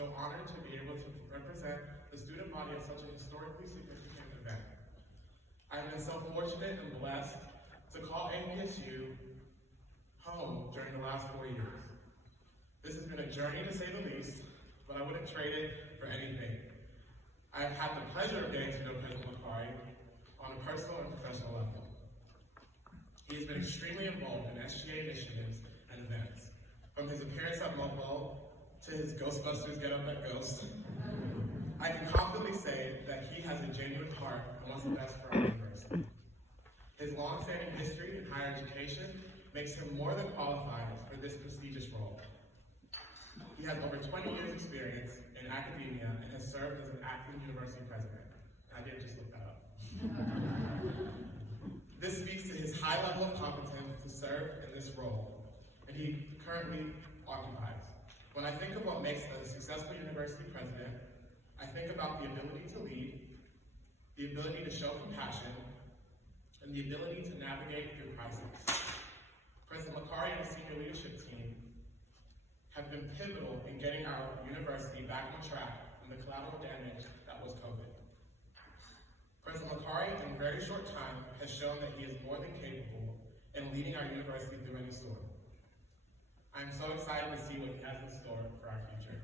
so honored to be able to represent the student body at such a historically significant event. I've been so fortunate and blessed to call APSU home during the last 4 years. This has been a journey to say the least, but I wouldn't trade it for anything. I've had the pleasure of getting to know President Licari on a personal and professional level. He has been extremely involved in SGA initiatives and events, from his appearance at Mobile to his Ghostbusters get up at Ghost. I can confidently say that he has a genuine heart and wants the best for our university. His long-standing history in higher education makes him more than qualified for this prestigious role. He has over 20 years experience in academia and has served as an acting university president. I didn't just look that up. This speaks to his high level of competence to serve in this role, and he currently occupies. When I think of what makes a successful university president, I think about the ability to lead, the ability to show compassion, and the ability to navigate through crises. President Licari and the senior leadership team have been pivotal in getting our university back on track from the collateral damage that was COVID. President Licari, in a very short time, has shown that he is more than capable in leading our university through any storm. I'm so excited to see what he has in store for our future.